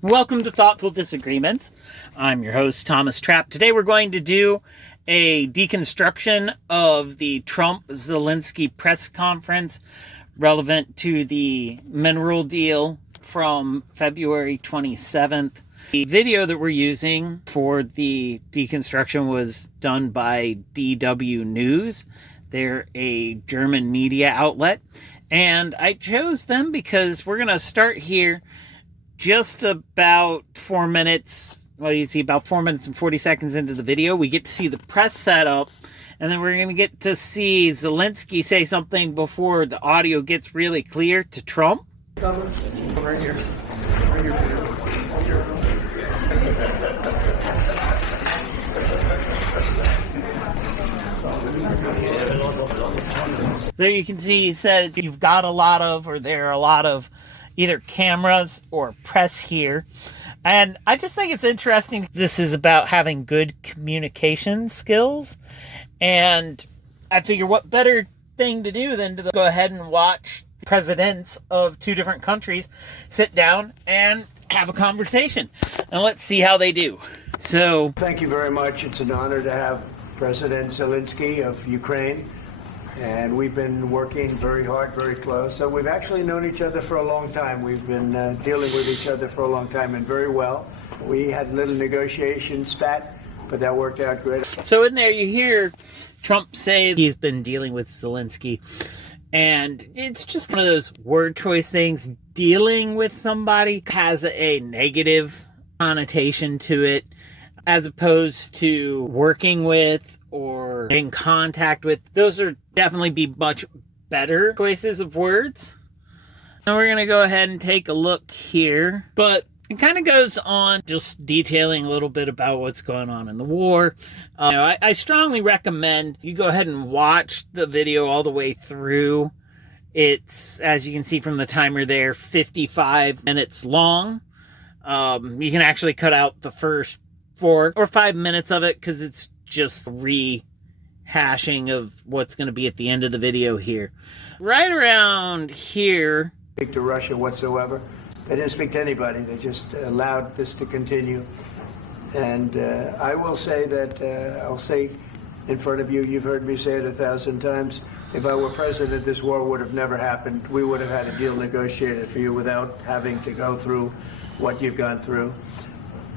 Welcome to Thoughtful Disagreements. I'm your host, Thomas Trapp. Today we're going to do a deconstruction of the Trump-Zelensky press conference relevant to the mineral deal from February 27th. The video that we're using for the deconstruction was done by DW News. They're a German media outlet. And I chose them because we're going to start here just about 4 minutes. Well, you see about 4 minutes and 40 seconds into the video, we get to see the press setup, and then we're going to get to see Zelensky say something before the audio gets really clear to Trump. Right here. There you can see he said you've got a lot of, or there are a lot of either cameras or press here. And I just think it's interesting. This is about having good communication skills. And I figure what better thing to do than to go ahead and watch presidents of two different countries sit down and have a conversation. And let's see how they do. So, thank you very much. It's an honor to have President Zelensky of Ukraine. And we've been working very hard, very close. So we've actually known each other for a long time. We've been dealing with each other for a long time and very well. We had a little negotiation spat, but that worked out great. So in there you hear Trump say he's been dealing with Zelensky. And it's just one of those word choice things. Dealing with somebody has a negative connotation to it, as opposed to working with or in contact with. Those are definitely be much better choices of words. Now we're going to go ahead and take a look here. But it kind of goes on just detailing a little bit about what's going on in the war. I strongly recommend you go ahead and watch the video all the way through. It's, as you can see from the timer there, 55 minutes long. You can actually cut out the first 4 or 5 minutes of it because it's just rehashing of what's going to be at the end of the video here. Right around here. Speak to Russia whatsoever. They didn't speak to anybody. They just allowed this to continue. And I will say that, I'll say in front of you, you've heard me say it 1,000 times, if I were president, this war would have never happened. We would have had a deal negotiated for you without having to go through what you've gone through.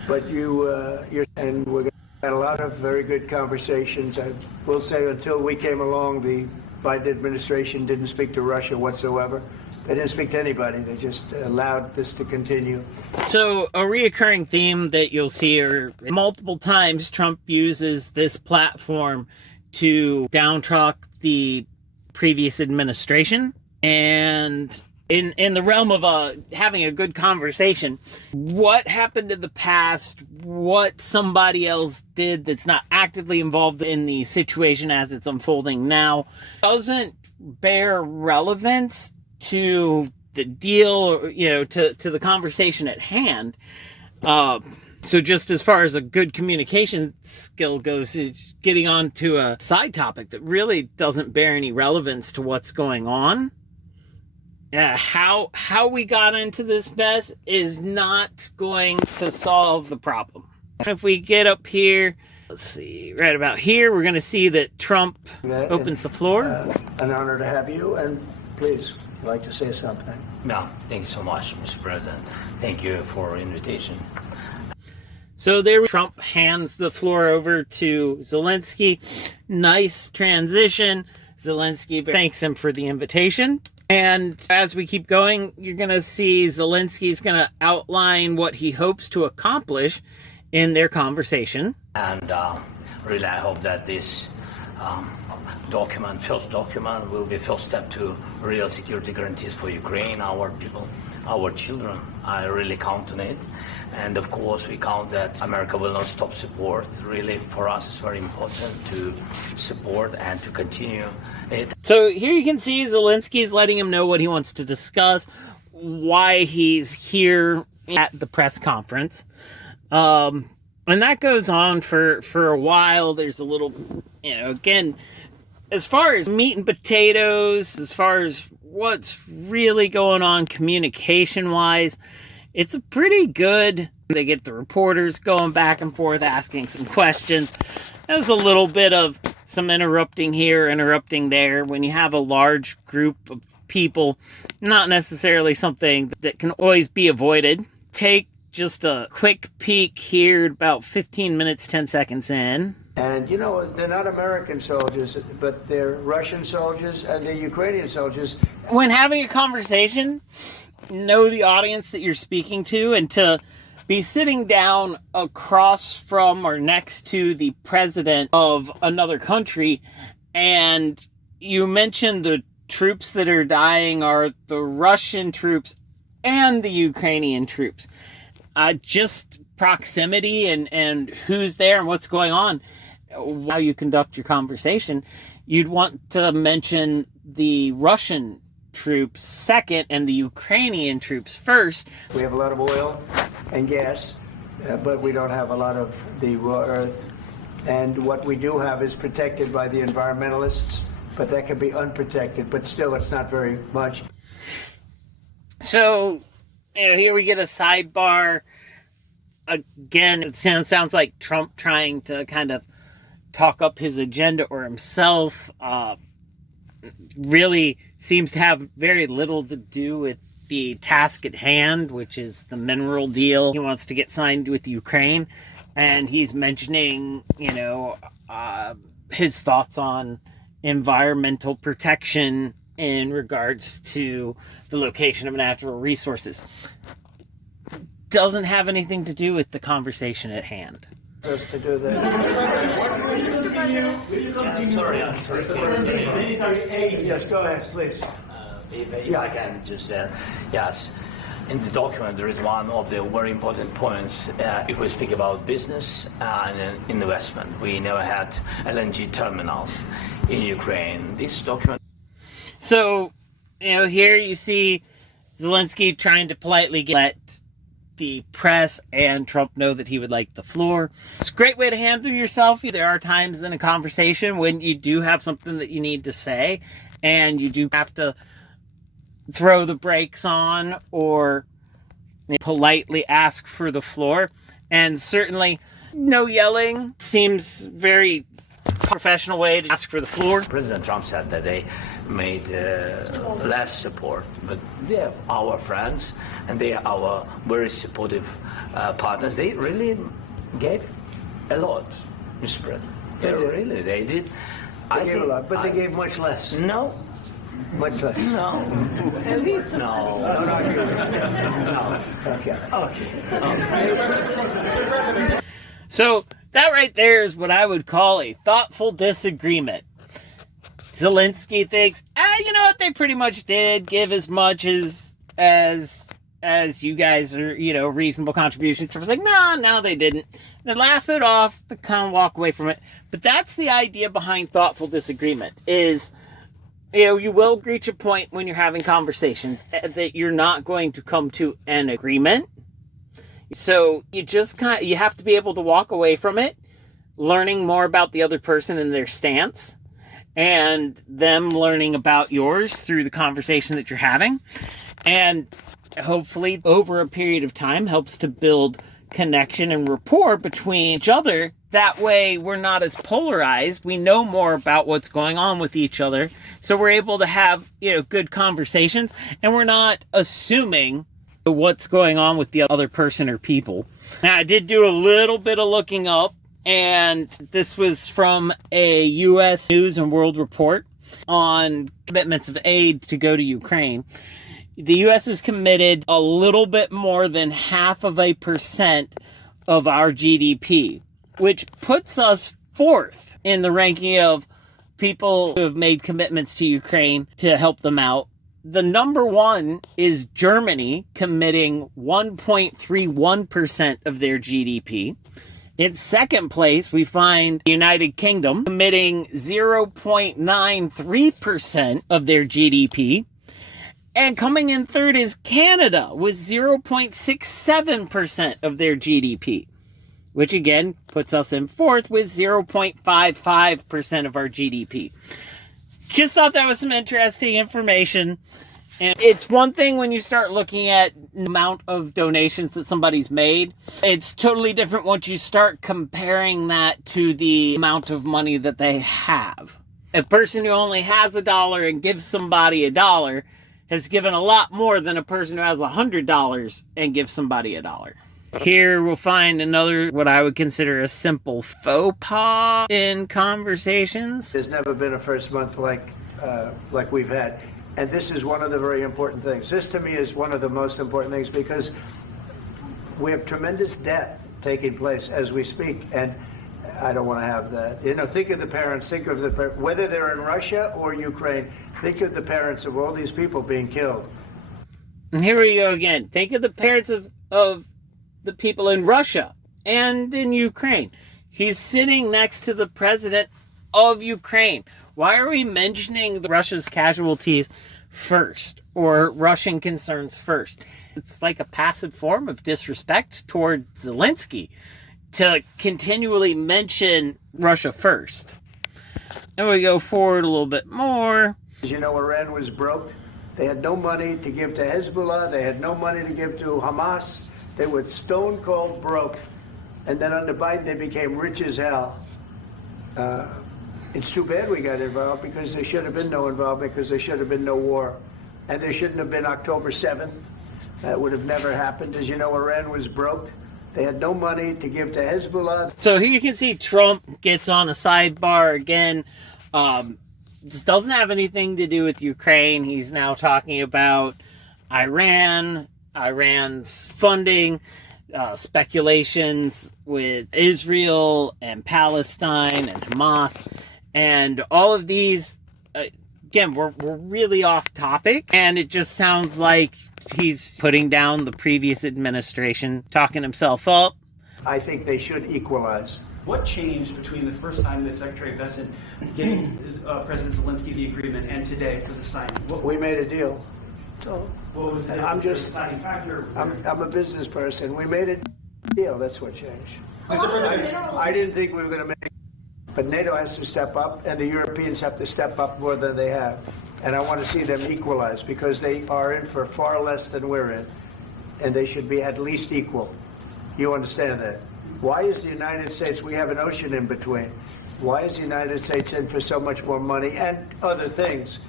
But and we're going to have a lot of very good conversations. I will say until we came along, the Biden administration didn't speak to Russia whatsoever. They didn't speak to anybody. They just allowed this to continue. So a reoccurring theme that you'll see are multiple times Trump uses this platform to downtalk the previous administration. And in the realm of having a good conversation, what happened in the past, what somebody else did that's not actively involved in the situation as it's unfolding now, doesn't bear relevance to the deal, or, to the conversation at hand. So just as far as a good communication skill goes, it's getting on to a side topic that really doesn't bear any relevance to what's going on. How we got into this mess is not going to solve the problem. If we get up here, let's see, right about here, we're going to see that Trump opens the floor. An honor to have you, and please, I'd like to say something. No, thank you so much, Mr. President. Thank you for the invitation. So there, Trump hands the floor over to Zelensky. Nice transition. Zelensky thanks him for the invitation. And as we keep going, you're going to see Zelensky's going to outline what he hopes to accomplish in their conversation. And really, I hope that this first document, will be first step to real security guarantees for Ukraine, our people, our children. I really count on it. And of course, we count that America will not stop support. Really, for us, it's very important to support and to continue it. So here you can see Zelensky's letting him know what he wants to discuss, why he's here at the press conference. And that goes on for a while. There's a little, again, as far as meat and potatoes, as far as what's really going on communication-wise, It's a pretty good. They get the reporters going back and forth, asking some questions. There's a little bit of some interrupting here, interrupting there. When you have a large group of people, not necessarily something that can always be avoided. Take just a quick peek here, about 15 minutes, 10 seconds in. And, you know, they're not American soldiers, but they're Russian soldiers and they're Ukrainian soldiers. When having a conversation, know the audience that you're speaking to, and to be sitting down across from or next to the president of another country, and you mentioned the troops that are dying are the Russian troops and the Ukrainian troops. Just proximity and who's there and what's going on, how you conduct your conversation, you'd want to mention the Russian troops second and the Ukrainian troops first. We have a lot of oil and gas, but we don't have a lot of the raw earth. And what we do have is protected by the environmentalists, but that can be unprotected, but still it's not very much. So, you know, here we get a sidebar. Again, it sounds like Trump trying to kind of talk up his agenda or himself. Really seems to have very little to do with the task at hand, which is the mineral deal he wants to get signed with Ukraine. And he's mentioning, you know, his thoughts on environmental protection in regards to the location of natural resources. Doesn't have anything to do with the conversation at hand. Just to do that. I'm sorry. Yes, go ahead, please. If I can just, yes. In the document, there is one of the very important points. If we speak about business and investment, we never had LNG terminals in Ukraine. This document. So, you know, here you see Zelensky trying to politely let the press and Trump know that he would like the floor. It's a great way to handle yourself. There are times in a conversation when you do have something that you need to say, and you do have to throw the brakes on or politely ask for the floor. And certainly no yelling seems very professional way to ask for the floor. President Trump said that they made less support, but they are our friends and they are our very supportive partners. They really gave a lot, Mr. President. They did. They gave a lot, but they gave much less. No. Much less. No. At least no. No. Okay. So that right there is what I would call a thoughtful disagreement. Zelensky thinks, you know what, they pretty much did give as much as you guys are, you know, reasonable contribution. Trump's like, no, they didn't. They laugh it off, they kind of walk away from it. But that's the idea behind thoughtful disagreement is, you know, you will reach a point when you're having conversations that you're not going to come to an agreement. So you just you have to be able to walk away from it, learning more about the other person and their stance, and them learning about yours through the conversation that you're having. And hopefully over a period of time helps to build connection and rapport between each other. That way we're not as polarized. We know more about what's going on with each other. So we're able to have, you know, good conversations, and we're not assuming what's going on with the other person or people. Now, I did do a little bit of looking up, and this was from a U.S. News and World Report on commitments of aid to go to Ukraine. The U.S. has committed a little bit more than 0.5% of our GDP, which puts us fourth in the ranking of people who have made commitments to Ukraine to help them out. The number one is Germany, committing 1.31% of their GDP. In second place, we find the United Kingdom, committing 0.93% of their GDP. And coming in third is Canada, with 0.67% of their GDP, which again puts us in fourth with 0.55% of our GDP. Just thought that was some interesting information. And it's one thing when you start looking at the amount of donations that somebody's made. It's totally different once you start comparing that to the amount of money that they have. A person who only has $1 and gives somebody $1 has given a lot more than a person who has $100 and gives somebody $1. Here we'll find another, what I would consider a simple faux pas in conversations. There's never been a first month like we've had. And this is one of the very important things. This, to me, is one of the most important things because we have tremendous death taking place as we speak. And I don't want to have that. You know, think of the parents, whether they're in Russia or Ukraine, think of the parents of all these people being killed. And here we go again. Think of the parents of the people in Russia and in Ukraine. He's sitting next to the president of Ukraine. Why are we mentioning Russia's casualties first or Russian concerns first? It's like a passive form of disrespect toward Zelensky to continually mention Russia first. And we go forward a little bit more. As you know, Iran was broke. They had no money to give to Hezbollah. They had no money to give to Hamas. They were stone cold broke. And then under Biden, they became rich as hell. It's too bad we got involved because there should have been no involvement because there should have been no war. And there shouldn't have been October 7th. That would have never happened. As you know, Iran was broke. They had no money to give to Hezbollah. So here you can see Trump gets on a sidebar again. This doesn't have anything to do with Ukraine. He's now talking about Iran, Iran's funding, speculations with Israel and Palestine and Hamas. And all of these, again, we're really off topic. And it just sounds like he's putting down the previous administration, talking himself up. I think they should equalize. What changed between the first time that Secretary Bessent gave President Zelensky the agreement and today for the signing? We made a deal. So what was the deciding factor? I'm a business person. We made a deal. That's what changed. I didn't think we were going to make it. But NATO has to step up, and the Europeans have to step up more than they have. And I want to see them equalize because they are in for far less than we're in. And they should be at least equal. You understand that? Why is the United States, we have an ocean in between. Why is the United States in for so much more money and other things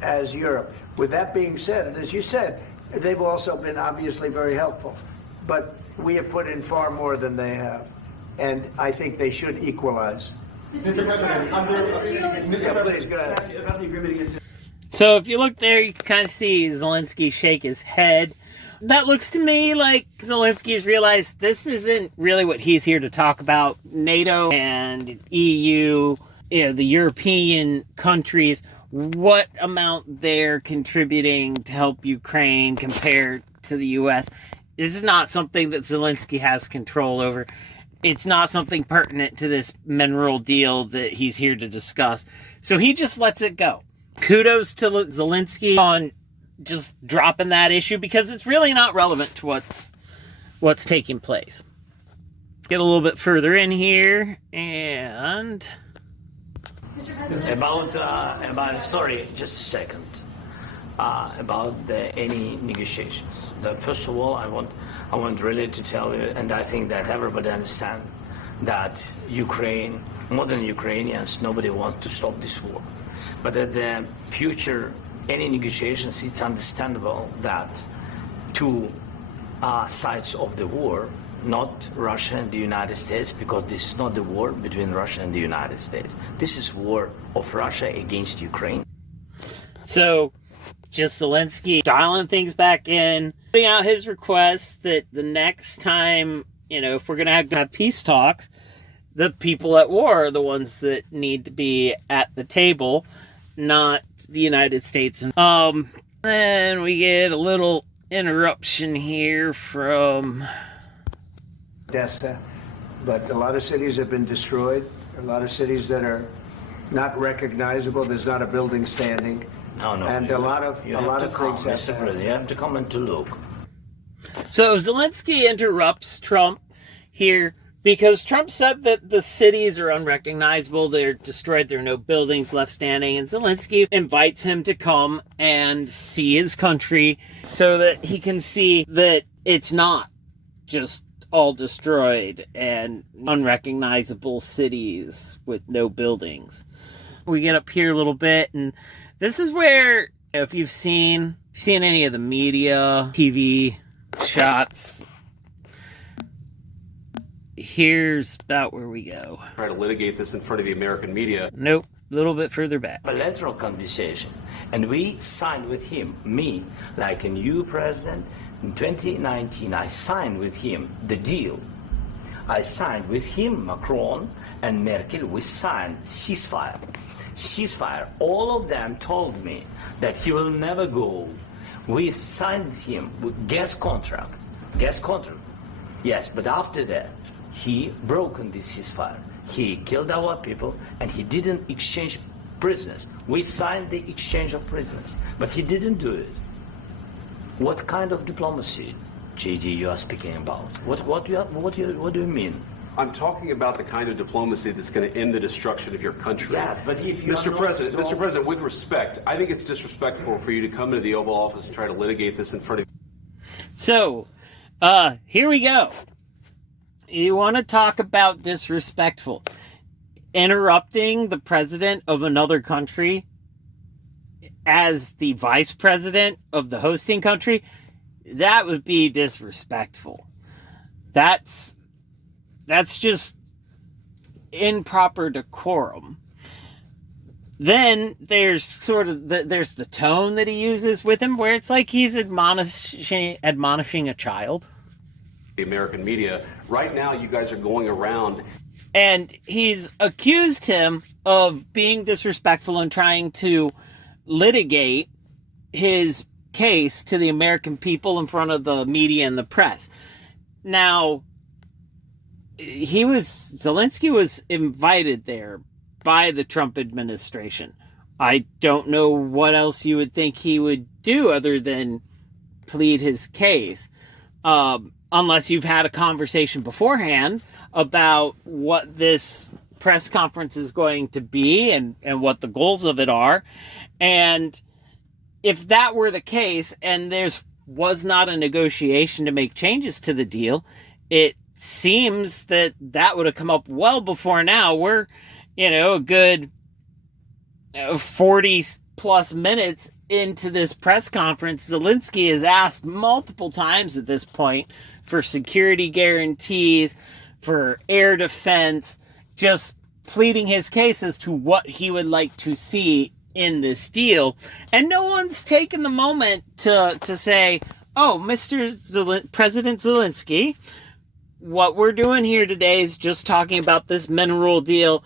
as Europe? With that being said, and as you said, they've also been obviously very helpful. But we have put in far more than they have. And I think they should equalize. Mr. President, Please, go ahead. about the agreement against. So if you look there, you can kind of see Zelensky shake his head. That looks to me like Zelensky's realized this isn't really what he's here to talk about. NATO and EU, the European countries, what amount they're contributing to help Ukraine compared to the U.S. It's not something that Zelensky has control over. It's not something pertinent to this mineral deal that he's here to discuss. So he just lets it go. Kudos to Zelensky on just dropping that issue because it's really not relevant to what's taking place. Get a little bit further in here and about sorry, just a second. About any negotiations. First of all, I want really to tell you, and I think that everybody understands that Ukraine, more than Ukrainians, nobody wants to stop this war. But at the future, any negotiations, it's understandable that two sides of the war, not Russia and the United States, because this is not the war between Russia and the United States. This is war of Russia against Ukraine. So, just Zelensky dialing things back in, putting out his request that the next time, if we're going to have peace talks, the people at war are the ones that need to be at the table, not the United States. Then we get a little interruption here from Odessa. But a lot of cities have been destroyed. A lot of cities that are not recognizable. There's not a building standing. No. And a lot of things happen. You have to come and to look. So Zelensky interrupts Trump here Because Trump said that the cities are unrecognizable, they're destroyed, there are no buildings left standing, and Zelensky invites him to come and see his country so that he can see that it's not just all destroyed and unrecognizable cities with no buildings. We get up here a little bit, and this is where, if you've seen any of the media, TV shots, here's about where we go. Try to litigate this in front of the American media. Nope, a little bit further back. Bilateral conversation, and we signed with him, me, like a new president. In 2019, I signed with him the deal. I signed with him, Macron and Merkel, we signed ceasefire. Ceasefire. All of them told me that he will never go. We signed with him with gas contract. Gas contract. Yes, but after that, he broken this ceasefire. He killed our people, and he didn't exchange prisoners. We signed the exchange of prisoners, but he didn't do it. What kind of diplomacy, JD, you are speaking about? What do you mean? I'm talking about the kind of diplomacy that's going to end the destruction of your country. Yes, but if you Mr. President, with respect, I think it's disrespectful for you to come into the Oval Office and try to litigate this in front of. So, here we go. You want to talk about disrespectful? Interrupting the president of another country as the vice president of the hosting country, that would be disrespectful. That's just improper decorum. Then there's sort of there's the tone that he uses with him, where it's like he's admonishing a child. The American media right now, you guys are going around, and he's accused him of being disrespectful and trying to litigate his case to the American people in front of the media and the press. Now, Zelensky was invited there by the Trump administration. I don't know what else you would think he would do other than plead his case. Unless you've had a conversation beforehand about what this press conference is going to be and what the goals of it are. And if that were the case and there was not a negotiation to make changes to the deal, it seems that would have come up well before now. We're, a good 40 plus minutes into this press conference. Zelensky is asked multiple times at this point for security guarantees, for air defense, just pleading his case as to what he would like to see in this deal. And no one's taken the moment to say, oh, President Zelensky, what we're doing here today is just talking about this mineral deal.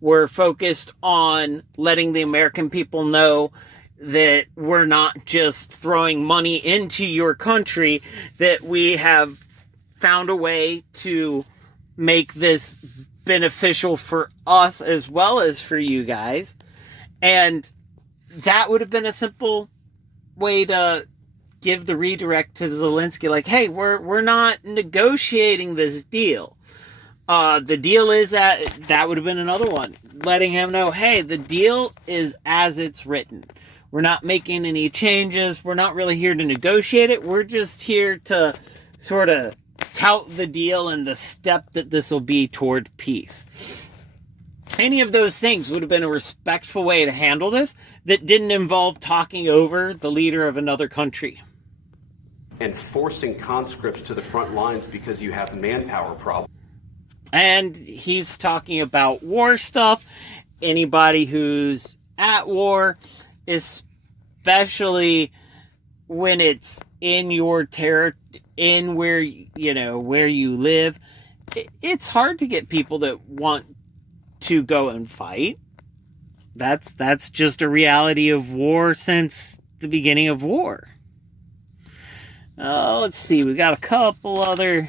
We're focused on letting the American people know that we're not just throwing money into your country, that we have found a way to make this beneficial for us as well as for you guys. And that would have been a simple way to give the redirect to Zelensky, like, hey, we're not negotiating this deal. The deal is that would have been another one, letting him know, hey, the deal is as it's written. We're not making any changes. We're not really here to negotiate it. We're just here to sort of tout the deal and the step that this will be toward peace. Any of those things would have been a respectful way to handle this that didn't involve talking over the leader of another country. and forcing conscripts to the front lines because you have manpower problems. And he's talking about war stuff. Anybody who's at war, especially when it's in your in where you live, it's hard to get people that want to go and fight. That's just a reality of war since the beginning of war. Let's see, we got a couple other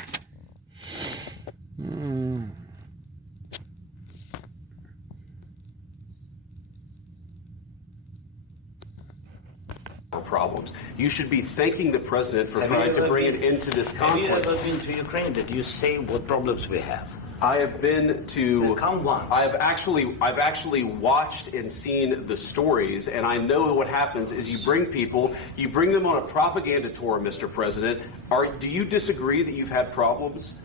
problems. You should be thanking the president for trying to bring it into this conflict. Have you ever been to Ukraine? Did you say what problems we have? I have been to. Count once. I've actually watched and seen the stories, and I know what happens is you bring them on a propaganda tour, Mr. President. Do you disagree that you've had problems?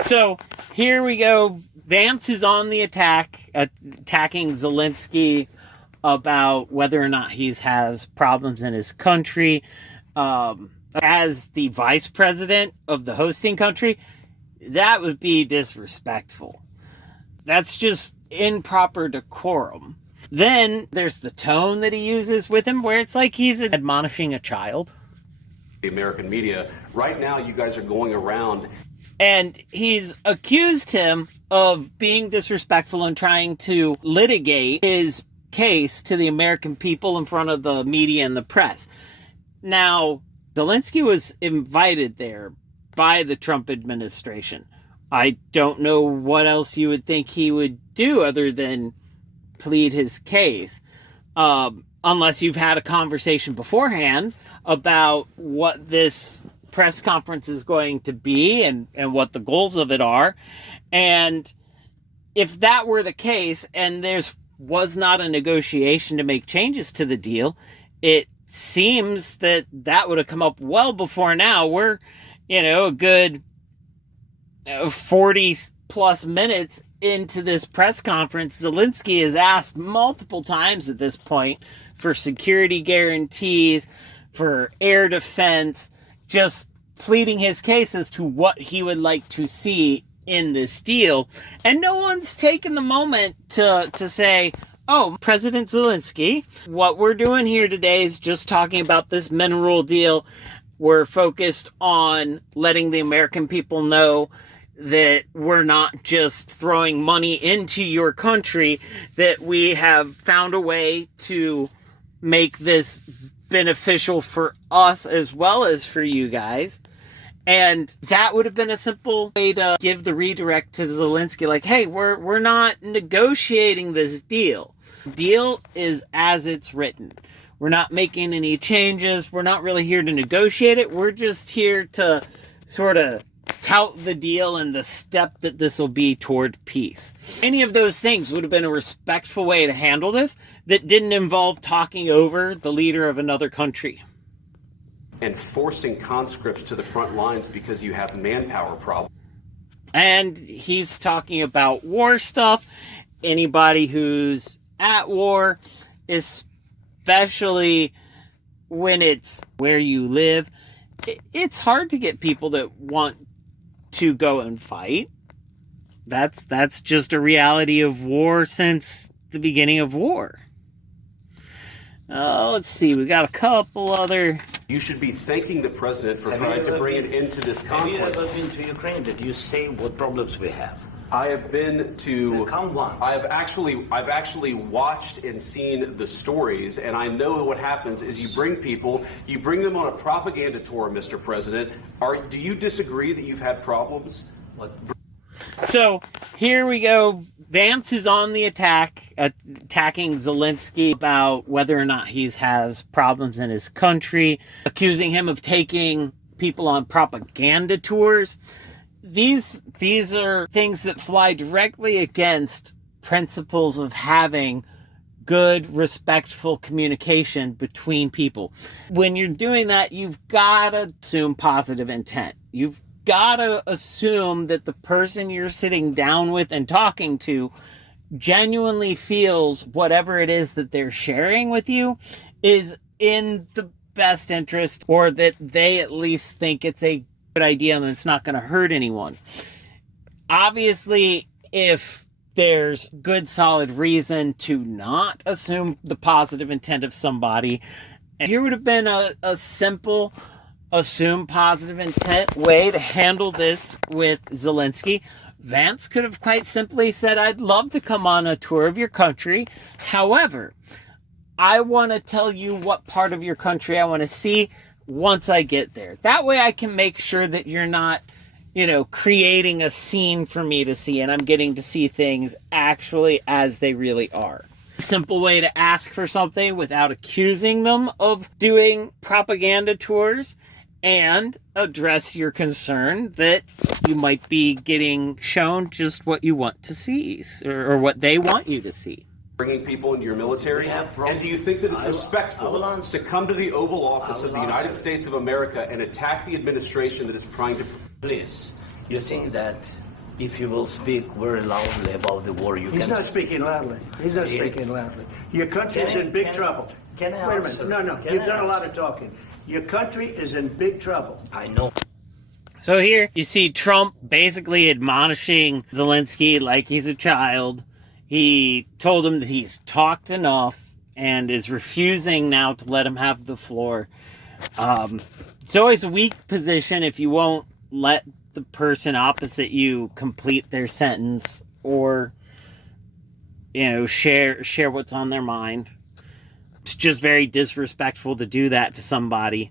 So here we go. Vance is on the attacking Zelensky about whether or not he has problems in his country. As the vice president of the hosting country, that would be disrespectful. That's just improper decorum. Then there's the tone that he uses with him, where it's like he's admonishing a child. The American media, right now you guys are going around. And he's accused him of being disrespectful and trying to litigate his case to the American people in front of the media and the press. Now, Zelensky was invited there by the Trump administration. I don't know what else you would think he would do other than plead his case. Unless you've had a conversation beforehand about what this press conference is going to be and what the goals of it are. And if that were the case and there was not a negotiation to make changes to the deal, it seems that would have come up well before now. We're, a good 40 plus minutes into this press conference. Zelensky is asked multiple times at this point for security guarantees, for air defense, just pleading his case as to what he would like to see in this deal. And no one's taken the moment to say, oh, President Zelensky, what we're doing here today is just talking about this mineral deal. We're focused on letting the American people know that we're not just throwing money into your country, that we have found a way to make this beneficial for us as well as for you guys. And that would have been a simple way to give the redirect to Zelensky, like, hey, we're not negotiating this deal. Deal is as it's written. We're not making any changes. We're not really here to negotiate it. We're just here to sort of tout the deal and the step that this will be toward peace. Any of those things would have been a respectful way to handle this that didn't involve talking over the leader of another country. And forcing conscripts to the front lines because you have manpower problems. And he's talking about war stuff. Anybody who's at war, especially when it's where you live, it's hard to get people that want to go and fight. That's just a reality of war since the beginning of war. Let's see, we got a couple other. You should be thanking the president for trying to bring it into this Have you conflict. ever been to Ukraine? Did you say what problems we have? I have been to. Count once. I've actually watched and seen the stories, and I know what happens is you bring them on a propaganda tour, Mr. President. Do you disagree that you've had problems? So here we go. Vance is on the attacking Zelensky about whether or not he has problems in his country, accusing him of taking people on propaganda tours. These are things that fly directly against principles of having good, respectful communication between people. When you're doing that, you've got to assume positive intent. You've got to assume that the person you're sitting down with and talking to genuinely feels whatever it is that they're sharing with you is in the best interest, or that they at least think it's a good idea and it's not going to hurt anyone. Obviously, if there's good solid reason to not assume the positive intent of somebody, and here would have been a simple assume positive intent way to handle this with Zelensky. Vance could have quite simply said, I'd love to come on a tour of your country. However, I want to tell you what part of your country I want to see once I get there. That way I can make sure that you're not, creating a scene for me to see, and I'm getting to see things actually as they really are. Simple way to ask for something without accusing them of doing propaganda tours, and address your concern that you might be getting shown just what you want to see, or what they want you to see. Bringing people into your military? And do you think that it's respectful to come to the Oval Office of the United States of America and attack the administration that is trying to... Please, you think that if you will speak very loudly about the war, you He's can... not speaking loudly. He's not speaking loudly. Your country is in big trouble. Can I Wait a answer? minute. No. You've done a lot of talking. Your country is in big trouble. I know. So here you see Trump basically admonishing Zelensky like he's a child. He told him that he's talked enough and is refusing now to let him have the floor. It's always a weak position if you won't let the person opposite you complete their sentence, or share what's on their mind. It's just very disrespectful to do that to somebody.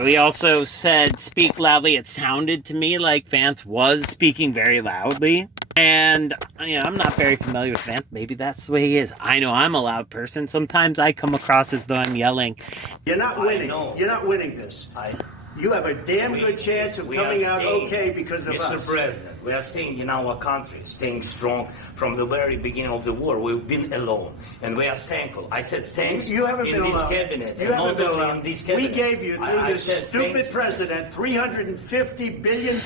He also said, speak loudly. It sounded to me like Vance was speaking very loudly. And, I'm not very familiar with Vance. Maybe that's the way he is. I know I'm a loud person. Sometimes I come across as though I'm yelling. You're not winning. You're not winning this. You have a damn good chance of coming out okay because of us. Mr. President, we are staying in our country, staying strong from the very beginning of the war. We've been alone, and we are thankful. I said thanks you haven't in been this alone. cabinet. You and haven't been not only alone. in this cabinet. We gave you, through I this said stupid president, $350 billion.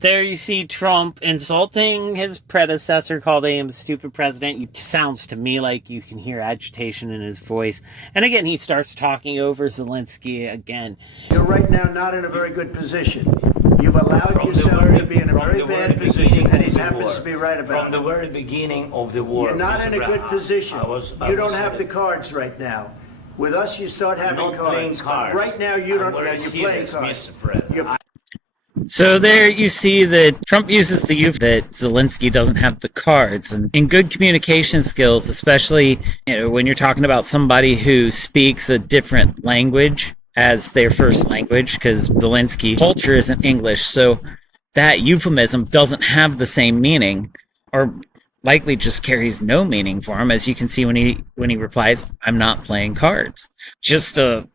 There you see Trump insulting his predecessor, called him a stupid president. It sounds to me like you can hear agitation in his voice. And again, he starts talking over Zelensky again. You're right now not in a very good position. You've allowed yourself to be in a very bad position, and he happens to be right about it. From the very beginning of the war. You're not in a good position. You don't have the cards. cards right now. With us, you start having Not cards. playing cards. Right now, you don't. I'm very You're playing serious, cards. Mr. President. You're So there you see that Trump uses the youth that Zelensky doesn't have the cards. And in good communication skills, especially when you're talking about somebody who speaks a different language as their first language, because Zelensky culture isn't English, so that euphemism doesn't have the same meaning, or likely just carries no meaning for him, as you can see when he replies, "I'm not playing cards." Just an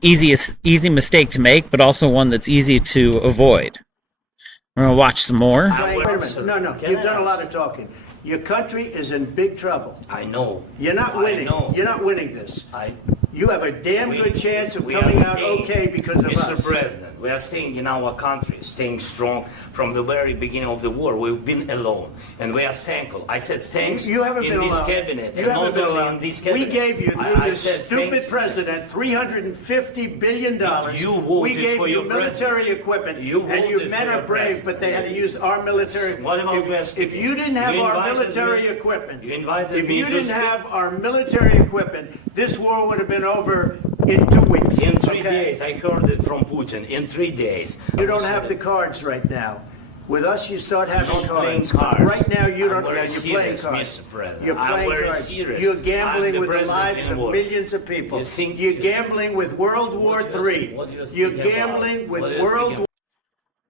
easy mistake to make, but also one that's easy to avoid. We're gonna watch some more. Wait a minute. No. You've done a lot of talking. Your country is in big trouble. I know. You're not winning. You're not winning this. You have a damn good chance of coming out okay because of us. Mr. President, we are staying in our country, staying strong from the very beginning of the war. We've been alone, and we are thankful. I said thanks You haven't in been this alone. cabinet, You and haven't not been only alone. in this cabinet. We gave you, through I this said stupid president, $350 billion. You voted we gave for you your military president. equipment, You and you voted men for are your brave, president. but they had to use our military. What about West? If you didn't have You our invited military me. equipment, You invited if me you to didn't speak. have our military equipment, this war would have been over in 2 weeks. In 3 okay? days, I heard it from Putin. In 3 days. You don't have the cards right now. With us, you start having Playing cards. cards. Right now, you I'm don't. very You're playing serious, cards. Mr. President. You're I'm playing very cards. serious. You're I'm gambling the with the president lives in of war. millions of people. You think- You're gambling with World War III. what do you You're think about? gambling with What do you World think War.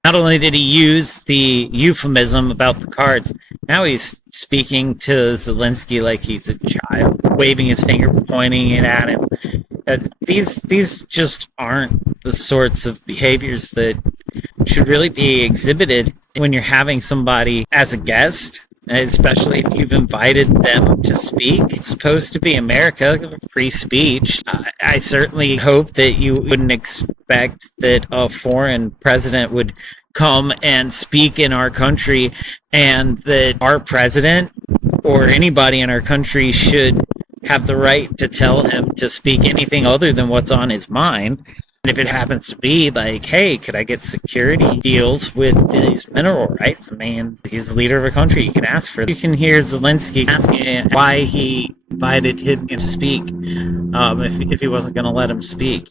Not only did he use the euphemism about the cards, now he's speaking to Zelensky like he's a child, waving his finger, pointing it at him. These just aren't the sorts of behaviors that should really be exhibited when you're having somebody as a guest, especially if you've invited them to speak. It's supposed to be America, free speech. I certainly hope that you wouldn't expect that a foreign president would come and speak in our country, and that our president or anybody in our country should have the right to tell him to speak anything other than what's on his mind. And if it happens to be like, hey, could I get security deals with these mineral rights? I mean, he's the leader of a country. You can ask for it. You can hear Zelensky asking why he invited him to speak if he wasn't going to let him speak.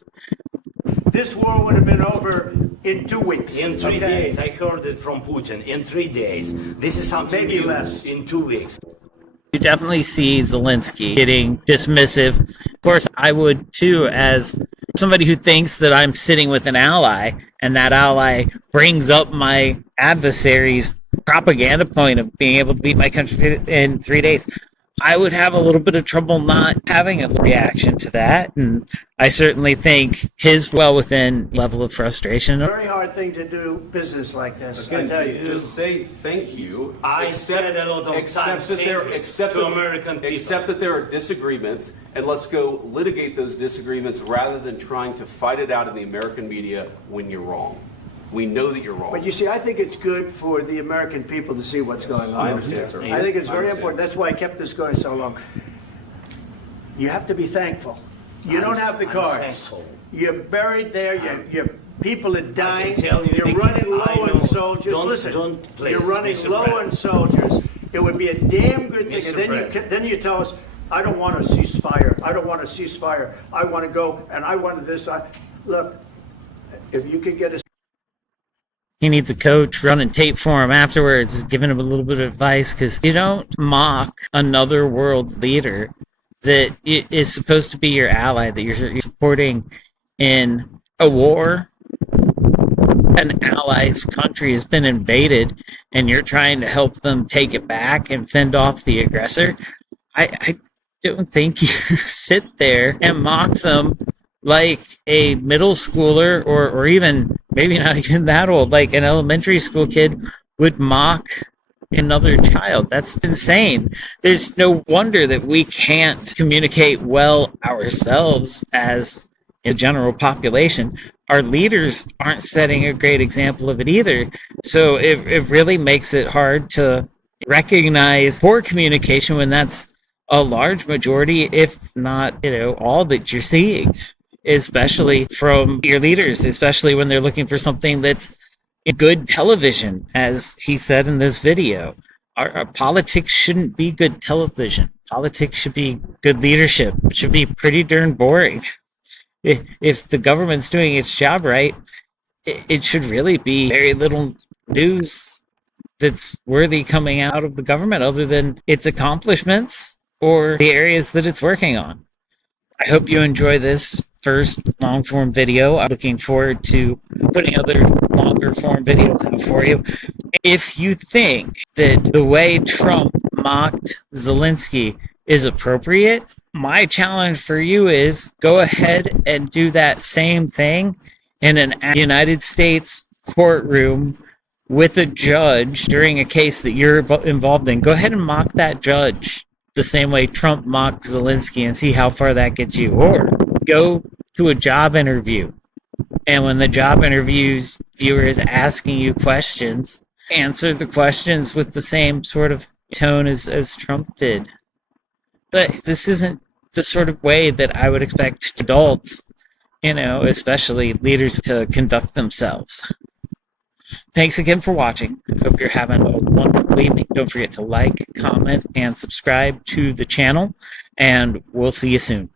This war would have been over in 2 weeks. In 3 okay? days, I heard it from Putin. In 3 days. This is something Maybe new. less. In 2 weeks. You definitely see Zelensky getting dismissive. Of course, I would too, as somebody who thinks that I'm sitting with an ally, and that ally brings up my adversary's propaganda point of being able to beat my country in 3 days. I would have a little bit of trouble not having a reaction to that. And I certainly think his well within level of frustration. Very hard thing to do business like this. I tell you. Just say thank you. I said a lot of times to American people. Accept that there are disagreements, and let's go litigate those disagreements rather than trying to fight it out in the American media when you're wrong. We know that you're wrong. But you see, I think it's good for the American people to see what's going on. I understand, sir. I think it's very I understand. important. That's why I kept this going so long. You have to be thankful. You don't have the I'm cards. thankful. You're buried there. Your people are dying. tell you, You're Nick, running low I know. on soldiers. Don't- Listen, please, you're running Mr. low on President. soldiers. It would be a damn good thing. Mr. And then President. then you tell us, I don't want a ceasefire. I don't want a ceasefire. I want to go and I want this. Look, if you could get a He needs a coach running tape for him afterwards, giving him a little bit of advice, because you don't mock another world leader that is supposed to be your ally, that you're supporting in a war. An ally's country has been invaded, and you're trying to help them take it back and fend off the aggressor. I don't think you sit there and mock them like a middle schooler or even maybe not even that old, like an elementary school kid would mock another child. That's insane. There's no wonder that we can't communicate well ourselves as a general population. Our leaders aren't setting a great example of it either. So it really makes it hard to recognize poor communication when that's a large majority, if not, all that you're seeing, especially from your leaders, especially when they're looking for something that's good television, as he said in this video. Our politics shouldn't be good television. Politics should be good leadership. It should be pretty darn boring. If the government's doing its job right, it should really be very little news that's worthy coming out of the government other than its accomplishments or the areas that it's working on. I hope you enjoy this first long form video. I'm looking forward to putting other longer form videos out for you. If you think that the way Trump mocked Zelensky is appropriate, my challenge for you is go ahead and do that same thing in an United States courtroom with a judge during a case that you're involved in. Go ahead and mock that judge the same way Trump mocked Zelensky and see how far that gets you. Or go to a job interview, and when the job interview's viewer is asking you questions, answer the questions with the same sort of tone as Trump did. But this isn't the sort of way that I would expect adults, especially leaders, to conduct themselves. Thanks again for watching. Hope you're having a wonderful evening. Don't forget to like, comment, and subscribe to the channel, and we'll see you soon.